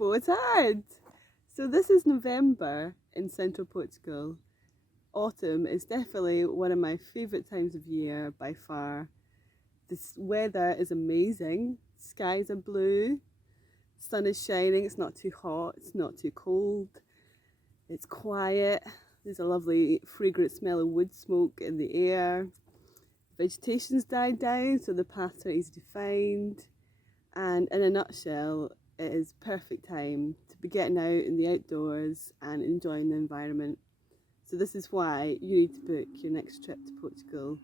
Boa tarde! So this is November in central Portugal. Autumn is definitely one of my favourite times of year by far. This weather is amazing. Skies are blue, sun is shining, it's not too hot, it's not too cold, it's quiet. There's a lovely fragrant smell of wood smoke in the air. Vegetation's died down, so the paths are easy to find. And in a nutshell, it is perfect time to be getting out in the outdoors and enjoying the environment. So this is why you need to book your next trip to Portugal.